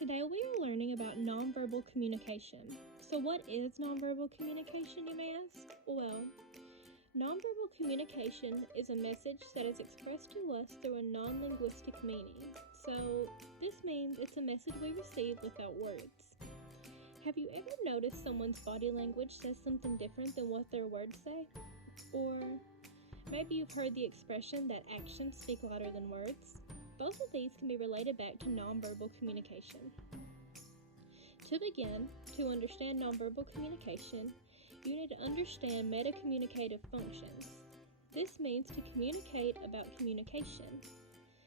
Today we are learning about nonverbal communication. So what is nonverbal communication, you may ask? Well, nonverbal communication is a message that is expressed to us through a non-linguistic meaning. So this means it's a message we receive without words. Have you ever noticed someone's body language says something different than what their words say? Or maybe you've heard the expression that actions speak louder than words? Both of these can be related back to nonverbal communication. To begin, to understand nonverbal communication, you need to understand metacommunicative functions. This means to communicate about communication.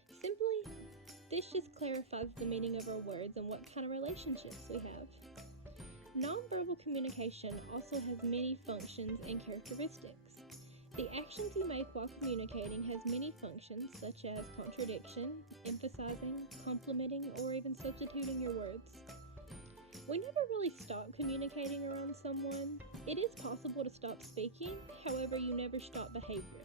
Simply, this just clarifies the meaning of our words and what kind of relationships we have. Nonverbal communication also has many functions and characteristics. The actions you make while communicating has many functions such as contradiction, emphasizing, complimenting, or even substituting your words. We never really stop communicating around someone. It is possible to stop speaking, however you never stop behavior.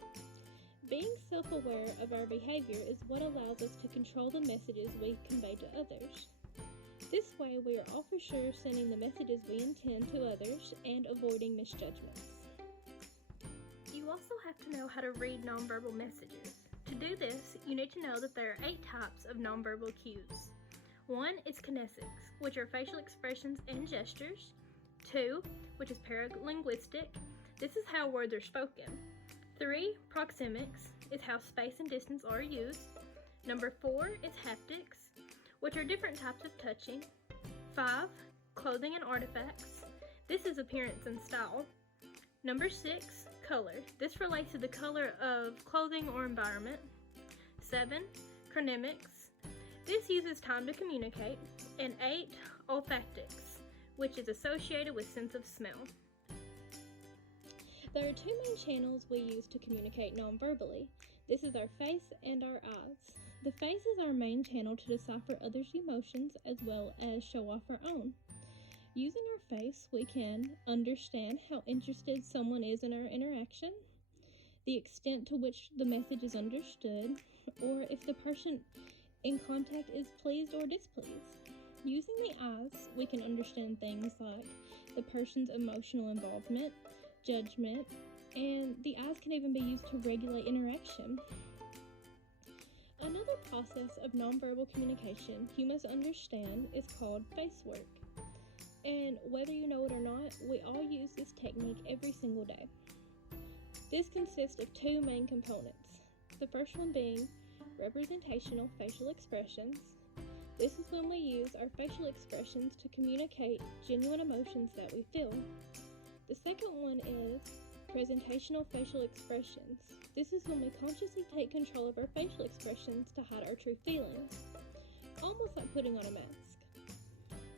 Being self-aware of our behavior is what allows us to control the messages we convey to others. This way we are all for sure sending the messages we intend to others and avoiding misjudgments. You also have to know how to read nonverbal messages. To do this, you need to know that there are 8 types of nonverbal cues. 1 is kinesics, which are facial expressions and gestures. 2, which is paralinguistic. This is how words are spoken. 3, proxemics, is how space and distance are used. Number 4 is haptics, which are different types of touching. 5, clothing and artifacts. This is appearance and style. Number 6, color. This relates to the color of clothing or environment. 7, chronemics. This uses time to communicate. And 8, olfactics, which is associated with sense of smell. There are 2 main channels we use to communicate non-verbally. This is our face and our eyes. The face is our main channel to decipher others' emotions as well as show off our own. Using our face, we can understand how interested someone is in our interaction, the extent to which the message is understood, or if the person in contact is pleased or displeased. Using the eyes, we can understand things like the person's emotional involvement, judgment, and the eyes can even be used to regulate interaction. Another process of nonverbal communication you must understand is called face work. And whether you know it or not, we all use this technique every single day. This consists of 2 main components. The first one being representational facial expressions. This is when we use our facial expressions to communicate genuine emotions that we feel. The second one is presentational facial expressions. This is when we consciously take control of our facial expressions to hide our true feelings, almost like putting on a mask.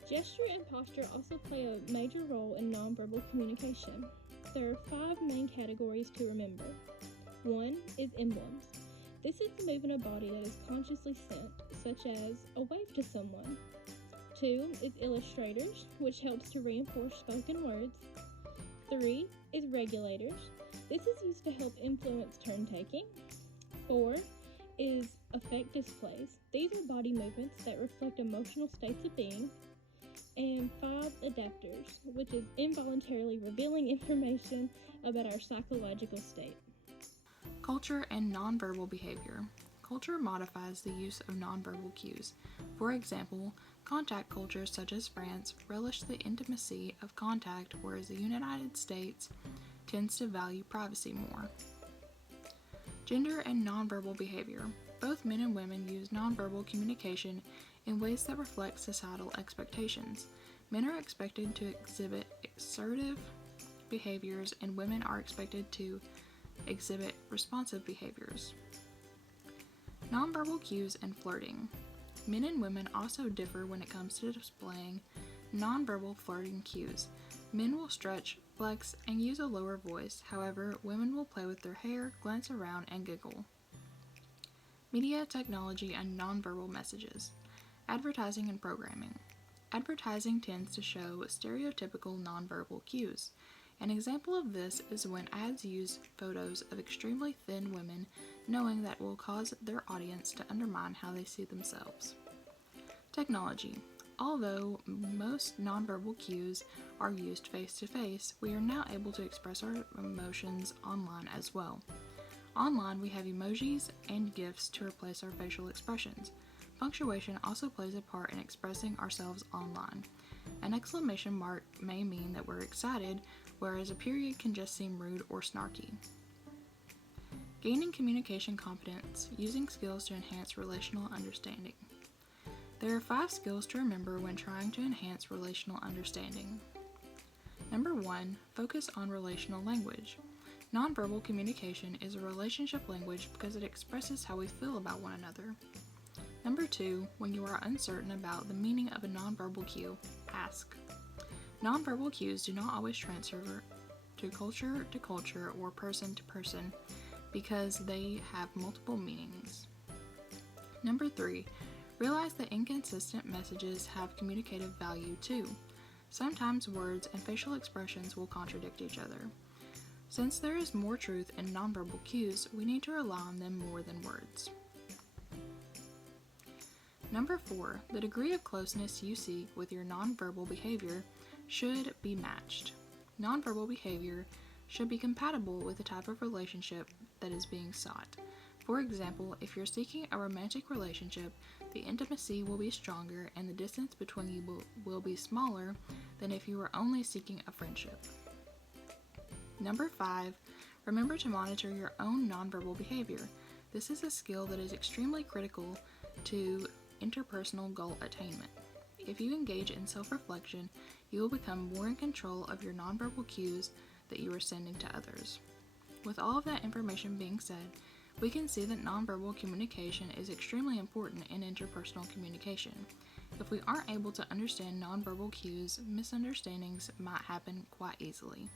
Gesture and posture also play a major role in nonverbal communication. There are 5 main categories to remember. 1 is emblems. This is the movement of body that is consciously sent, such as a wave to someone. 2 is illustrators, which helps to reinforce spoken words. 3 is regulators. This is used to help influence turn-taking. 4 is affect displays. These are body movements that reflect emotional states of being. And 5 adapters, which is involuntarily revealing information about our psychological state. Culture and nonverbal behavior. Culture modifies the use of nonverbal cues. For example, contact cultures such as France relish the intimacy of contact, whereas the United States tends to value privacy more. Gender and nonverbal behavior. Both men and women use nonverbal communication in ways that reflect societal expectations. Men are expected to exhibit assertive behaviors, and women are expected to exhibit responsive behaviors. Nonverbal cues and flirting. Men and women also differ when it comes to displaying nonverbal flirting cues. Men will stretch, flex, and use a lower voice. However, women will play with their hair, glance around, and giggle. Media, technology, and nonverbal messages. Advertising and programming. Advertising tends to show stereotypical nonverbal cues. An example of this is when ads use photos of extremely thin women, knowing that will cause their audience to undermine how they see themselves. Technology. Although most nonverbal cues are used face-to-face, we are now able to express our emotions online as well. Online, we have emojis and GIFs to replace our facial expressions. Punctuation also plays a part in expressing ourselves online. An exclamation mark may mean that we're excited, whereas a period can just seem rude or snarky. Gaining communication competence, using skills to enhance relational understanding. There are 5 skills to remember when trying to enhance relational understanding. Number 1, focus on relational language. Nonverbal communication is a relationship language because it expresses how we feel about one another. Number 2, when you are uncertain about the meaning of a nonverbal cue, ask. Nonverbal cues do not always transfer to culture or person to person because they have multiple meanings. Number 3, realize that inconsistent messages have communicative value too. Sometimes words and facial expressions will contradict each other. Since there is more truth in nonverbal cues, we need to rely on them more than words. Number 4, the degree of closeness you seek with your nonverbal behavior should be matched. Nonverbal behavior should be compatible with the type of relationship that is being sought. For example, if you're seeking a romantic relationship, the intimacy will be stronger and the distance between you will be smaller than if you were only seeking a friendship. Number 5, remember to monitor your own nonverbal behavior. This is a skill that is extremely critical to interpersonal goal attainment. If you engage in self-reflection, you will become more in control of your nonverbal cues that you are sending to others. With all of that information being said, we can see that nonverbal communication is extremely important in interpersonal communication. If we aren't able to understand nonverbal cues, misunderstandings might happen quite easily.